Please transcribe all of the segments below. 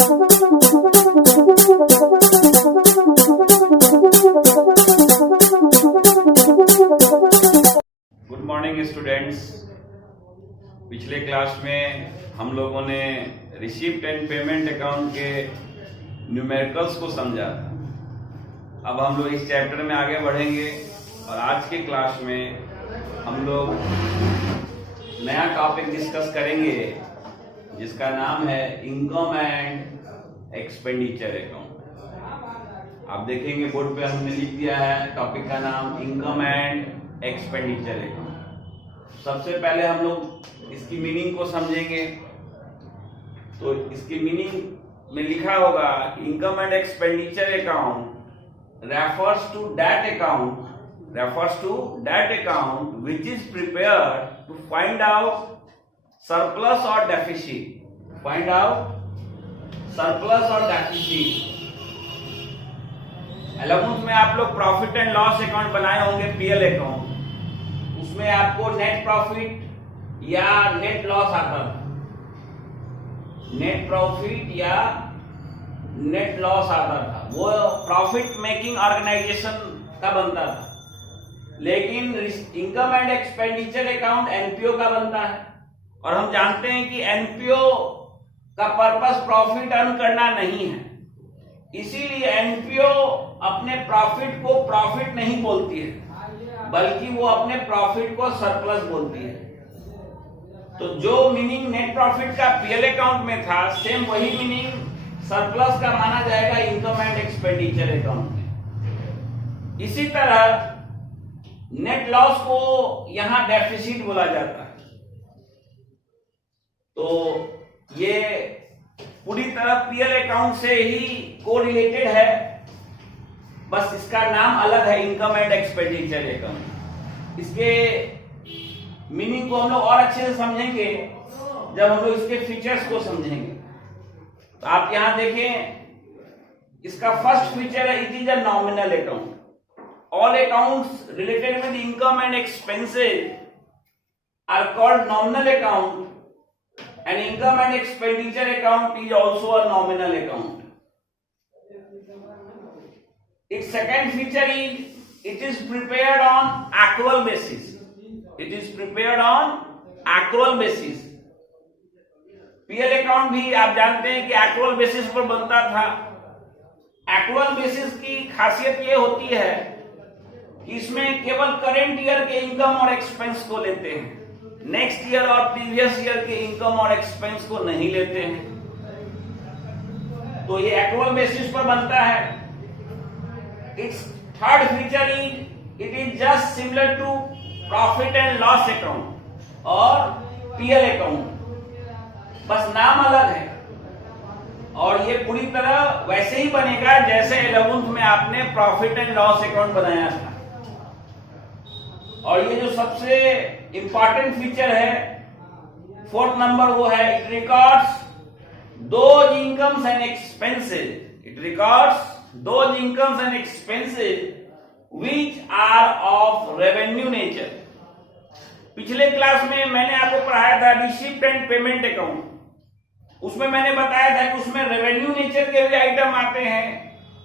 Good morning students. पिछले class में हम लोगों ने रिसीप्ट एंड पेमेंट अकाउंट के न्यूमेरिकल्स को समझा था। अब हम लोग इस चैप्टर में आगे बढ़ेंगे और आज के क्लास में हम लोग नया टॉपिक डिस्कस करेंगे जिसका नाम है इनकम एंड एक्सपेंडिचर अकाउंट। आप देखेंगे बोर्ड पे हमने लिख दिया है टॉपिक का नाम इनकम एंड एक्सपेंडिचर अकाउंट। सबसे पहले हम लोग इसकी मीनिंग को समझेंगे। तो इसकी मीनिंग में लिखा होगा कि income and expenditure account refers to that account which is prepared to find out surplus or deficit. Allowance में आप लोग प्रॉफिट एंड लॉस अकाउंट बनाए होंगे, पीएल अकाउंट। उसमें आपको नेट प्रॉफिट या नेट लॉस आता था, नेट प्रॉफिट या नेट लॉस आता था। वो प्रॉफिट मेकिंग ऑर्गेनाइजेशन का बनता था। लेकिन income and expenditure account NPO का बनता है और हम जानते हैं कि एनपीओ का पर्पस प्रॉफिट अर्न करना नहीं है। इसीलिए एनपीओ अपने प्रॉफिट को प्रॉफिट नहीं बोलती है बल्कि वो अपने प्रॉफिट को सरप्लस बोलती है। तो जो मीनिंग नेट प्रॉफिट का पीएल अकाउंट में था, सेम वही मीनिंग सरप्लस का माना जाएगा इनकम एंड एक्सपेंडिचर अकाउंट में। इसी तरह नेट लॉस को यहां डेफिसिट बोला जाता है। तो ये पूरी तरह पीएल अकाउंट से ही कोरिलेटेड है, बस इसका नाम अलग है, इनकम एंड एक्सपेंडिचर अकाउंट। इसके मीनिंग को हम लोग और अच्छे से समझेंगे जब हम लोग इसके फीचर्स को समझेंगे। तो आप यहां देखें, इसका फर्स्ट फीचर है it is a nominal account. All accounts related with income and expenses are called nominal account and income and expenditure account is also a nominal account. Its second feature is it is prepared on accrual basis. PL account भी आप जानते हैं कि accrual basis पर बनता था। Accrual basis की खासियत ये होती है कि इसमें केवल करेंट ईयर के इनकम और एक्सपेंस को लेते हैं, नेक्स्ट ईयर और प्रीवियस ईयर के इनकम और एक्सपेंस को नहीं लेते हैं। तो ये एक्रुअल बेसिस पर बनता है। It's third feature is it is just similar to profit and loss account और पीएल अकाउंट, बस नाम अलग है। और ये पूरी तरह वैसे ही बनेगा जैसे 11th में आपने प्रॉफिट एंड लॉस अकाउंट बनाया था। और ये जो सबसे इंपॉर्टेंट फीचर है, फोर्थ नंबर, वो है it records those incomes and expenses which are of revenue nature. पिछले क्लास में मैंने आपको पढ़ाया था रिसीप्ट एंड पेमेंट अकाउंट। उसमें मैंने बताया था कि उसमें रेवेन्यू नेचर के भी आइटम आते हैं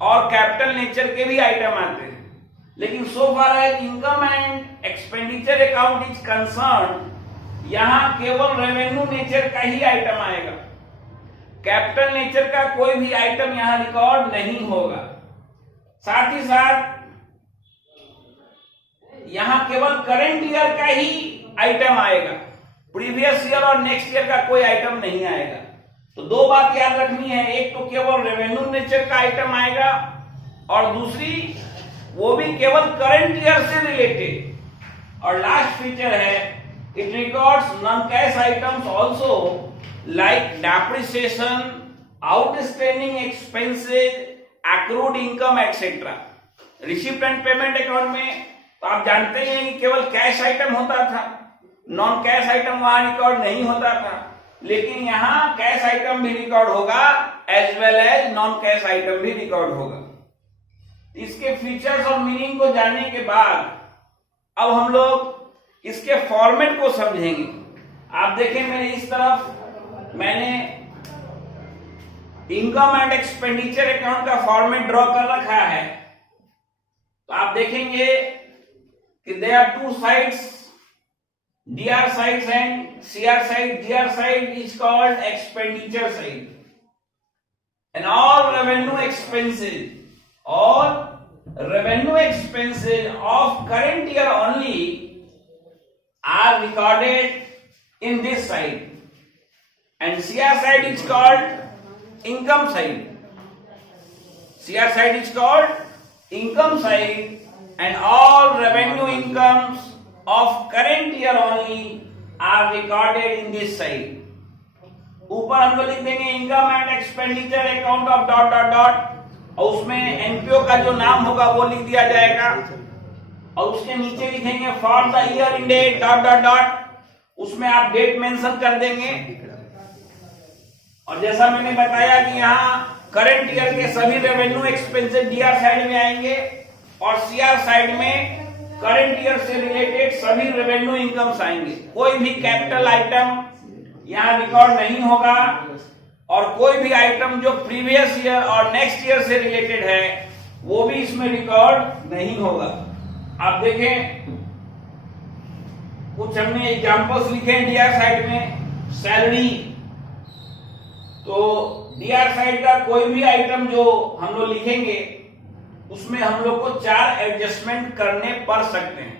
और कैपिटल नेचर के भी आइटम आते हैं। लेकिन so far as income and expenditure account is concerned, यहां केवल रेवेन्यू नेचर का ही आइटम आएगा, कैपिटल नेचर का कोई भी आइटम यहां रिकॉर्ड नहीं होगा। साथ ही साथ यहां केवल करंट ईयर का ही आइटम आएगा, प्रीवियस ईयर और नेक्स्ट ईयर का कोई आइटम नहीं आएगा। तो दो बात याद रखनी है, एक तो केवल रेवेन्यू नेचर का आइटम आएगा और दूसरी वो भी केवल करंट ईयर से रिलेटेड। और लास्ट फीचर है it records non cash items also like depreciation, outstanding expenses, accrued income etcetera. Receipt and payment account में तो आप जानते हैं कि केवल कैश आइटम होता था, नॉन कैश आइटम वहां रिकॉर्ड नहीं होता था। लेकिन यहां कैश आइटम भी रिकॉर्ड होगा as well as non cash item भी रिकॉर्ड होगा। इसके फीचर्स और मीनिंग को जानने के बाद अब हम लोग इसके फॉर्मेट को समझेंगे। आप देखें मेरे इस तरफ मैंने इनकम एंड एक्सपेंडिचर अकाउंट का फॉर्मेट ड्रॉ कर रखा है, तो आप देखेंगे कि there are two sides, DR sides and CR side. DR side is called expenditure side, and all revenue expenses of current year only are recorded in this side, and CR side is called income side. CR side is called income side, and all revenue incomes of current year only are recorded in this side. ऊपर हम लोग लिख देंगे income and expenditure account of dot dot dot, और उसमें NPO का जो नाम होगा वो लिख दिया जाएगा, और उसके नीचे लिखेंगे for the year ended dot dot dot, उसमें आप डेट मेंशन कर देंगे। और जैसा मैंने बताया कि यहाँ करंट ईयर के सभी रेवेन्यू एक्सपेंसेस डीआर साइड में आएंगे, और सीआर साइड में करंट ईयर से रिलेटेड सभी रेवेन्यू इनकम्स आएंगे। कोई भी कैपिटल आइटम यहाँ रिकॉर्ड नहीं होगा, और कोई भी आइटम जो प्रीवियस ईयर और नेक्स्ट ईयर से रिलेटेड है वो भी इसमें रिकॉर्ड नहीं होगा। आप देखें, कुछ हमने एग्जांपल्स लिखे हैं डीआर साइड में। सैलरी, तो डीआर साइड का कोई भी आइटम जो हम लोग लिखेंगे उसमें हम लोग को 4 एडजस्टमेंट करने पड़ सकते हैं।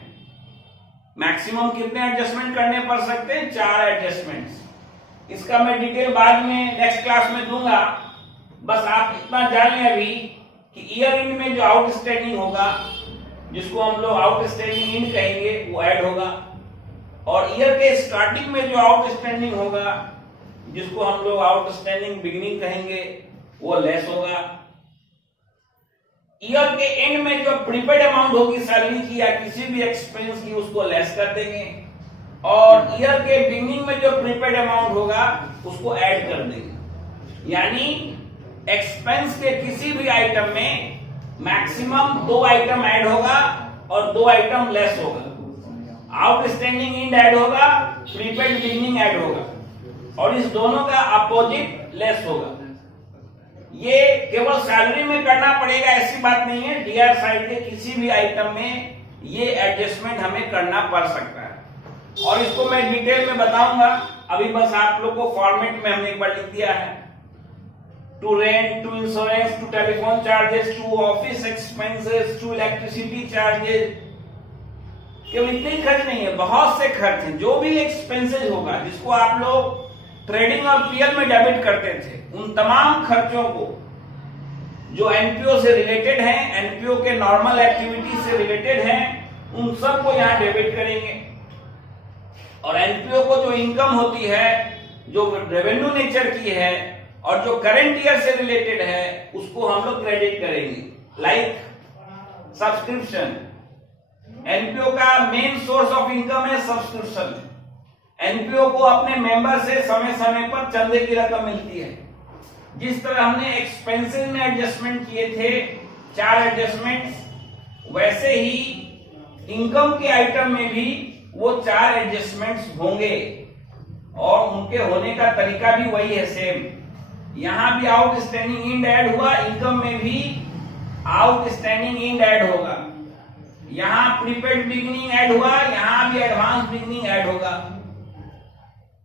मैक्सिमम कितने एडजस्टमेंट करने पड़ सकते हैं? 4 एडजस्टमेंट्स। इसका मैं डिटेल बाद में नेक्स्ट क्लास में दूंगा, बस आप इतना जान लें अभी कि ईयर एंड में जो आउटस्टैंडिंग होगा, जिसको हम लोग आउटस्टैंडिंग एंड कहेंगे, वो ऐड होगा, और ईयर के स्टार्टिंग में जो आउटस्टैंडिंग होगा, जिसको हम लोग आउटस्टैंडिंग बिगिनिंग कहेंगे, वो लेस होगा। ईयर के एंड में जो प्रीपेड अमाउंट होगी सैलरी की या किसी भी एक्सपेंस की, उसको लेस कर देंगे, और ईयर के बिगिनिंग में जो प्रीपेड अमाउंट होगा उसको ऐड कर देंगे। यानी एक्सपेंस के किसी भी आइटम में मैक्सिमम 2 आइटम ऐड होगा और 2 आइटम लेस होगा। आउटस्टैंडिंग एंड ऐड होगा, प्रीपेड बिगिनिंग ऐड होगा, और इस दोनों का अपोजिट लेस होगा। ये केवल सैलरी में करना पड़ेगा ऐसी बात नहीं है, डीआर साइड के किसी भी आइटम में ये एडजस्टमेंट हमें करना पड़ सकता है, और इसको मैं डिटेल में बताऊंगा। अभी बस आप लोग को फॉर्मेट में हमने एक बार लिख दिया है। To rent, to insurance, to telephone charges, to office expenses, to electricity charges. केवल इतने ही खर्च नहीं है, बहुत से खर्च हैं। जो भी एक्सपेंसेस होगा जिसको आप लोग ट्रेडिंग और पीएल में डेबिट करते थे, उन तमाम खर्चों को जो एनपीओ से रिलेटेड हैं, एनपीओ के नॉर्मल एक्टिविटी से रिलेटेड हैं, उन सब को यहाँ डेबिट करेंगे। और एनपीओ को जो इनकम होती है, जो रेवेन्यू नेचर की है और जो करंट ईयर से रिलेटेड है, उसको हम लोग क्रेडिट करेंगे। लाइक सब्सक्रिप्शन, एनपीओ का मेन सोर्स ऑफ इनकम है सब्सक्रिप्शन। एनपीओ को अपने मेंबर से समय समय पर चंदे की रकम मिलती है। जिस तरह हमने एक्सपेंसेस में एडजस्टमेंट किए थे 4 एडजस्टमेंट्स, वैसे ही इनकम के आइटम में भी वो 4 एडजस्टमेंट्स होंगे, और उनके होने का तरीका भी वही है सेम। यहां भी आउटस्टैंडिंग एंड ऐड हुआ, इनकम में भी आउटस्टैंडिंग एंड ऐड होगा। यहां प्रीपेड बिगिनिंग ऐड हुआ, यहां भी एडवांस बिगिनिंग ऐड होगा,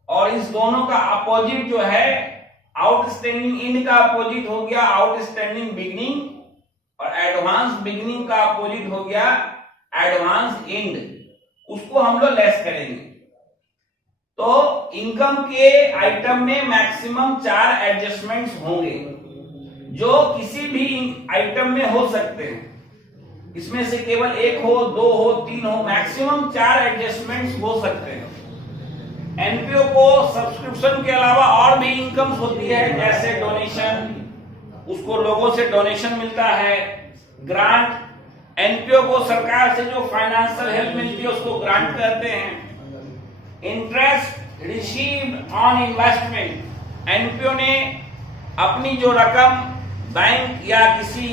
और इस दोनों का अपोजिट जो है, आउटस्टैंडिंग एंड का अपोजिट हो गया आउटस्टैंडिंग बिगिनिंग, और एडवांस बिगिनिंग का अपोजिट हो गया एडवांस एंड। उसको हम लोग लेस करेंगे। तो इनकम के आइटम में मैक्सिमम 4 एडजस्टमेंट्स होंगे, जो किसी भी आइटम में हो सकते हैं। इसमें से केवल 1 हो, 2 हो, 3 हो, मैक्सिमम 4 एडजस्टमेंट्स हो सकते हैं। एनपीओ को सब्सक्रिप्शन के अलावा और भी इनकम्स होती है, जैसे डोनेशन, उसको लोगों से डोनेशन मिलता है, ग्रांट, एनपीओ को सरकार से जो फाइनेंशियल हेल्प मिलती है उसको ग्रांट कहते हैं। Interest received on investment, NPO ने अपनी जो रकम बैंक या किसी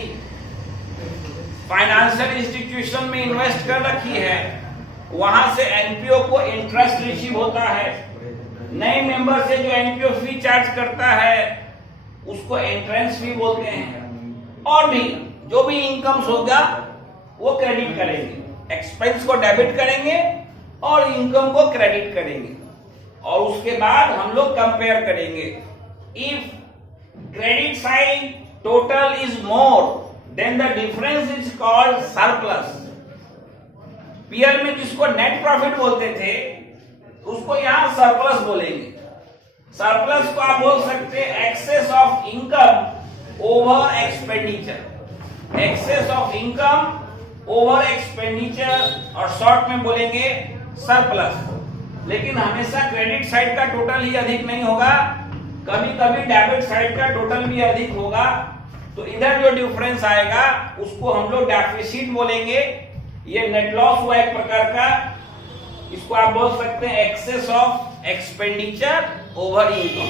फाइनेंशियल इंस्टीट्यूशन में इन्वेस्ट कर रखी है, वहां से एनपीओ को इंटरेस्ट रिसीव होता है। नए मेंबर से जो एनपीओ फी चार्ज करता है उसको एंट्रेंस फी बोलते हैं। और भी जो भी इनकम्स होगा वो क्रेडिट करेंगे, एक्सपेंस को डेबिट करेंगे और इनकम को क्रेडिट करेंगे। और उसके बाद हम लोग कंपेयर करेंगे। If credit side total is more than the difference is called surplus. PL में जिसको नेट प्रॉफिट बोलते थे उसको यहां सरप्लस बोलेंगे। सरप्लस को आप बोल सकते हैं excess of income over expenditure, excess of income over expenditure, और शॉर्ट में बोलेंगे सरप्लस। लेकिन हमेशा क्रेडिट साइड का टोटल ही अधिक नहीं होगा, कभी कभी डेबिट साइड का टोटल भी अधिक होगा। तो इधर जो डिफरेंस आएगा उसको हम लोग डेफिसिट बोलेंगे। ये नेट लॉस हुआ एक प्रकार का, इसको आप बोल सकते हैं excess of expenditure over income,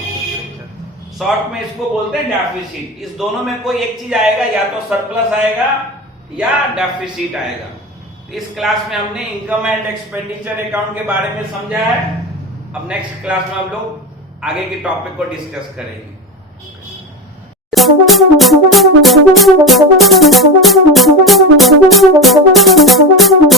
short में इसको बोलते हैं डेफिसिट। इस दोनों में कोई एक चीज आएगा, या तो सरप्लस आएगा या डेफिसिट आएगा। इस क्लास में हमने इनकम एंड एक्सपेंडिचर अकाउंट के बारे में समझा है। अब नेक्स्ट क्लास में हम लोग आगे के टॉपिक को डिस्कस करेंगे।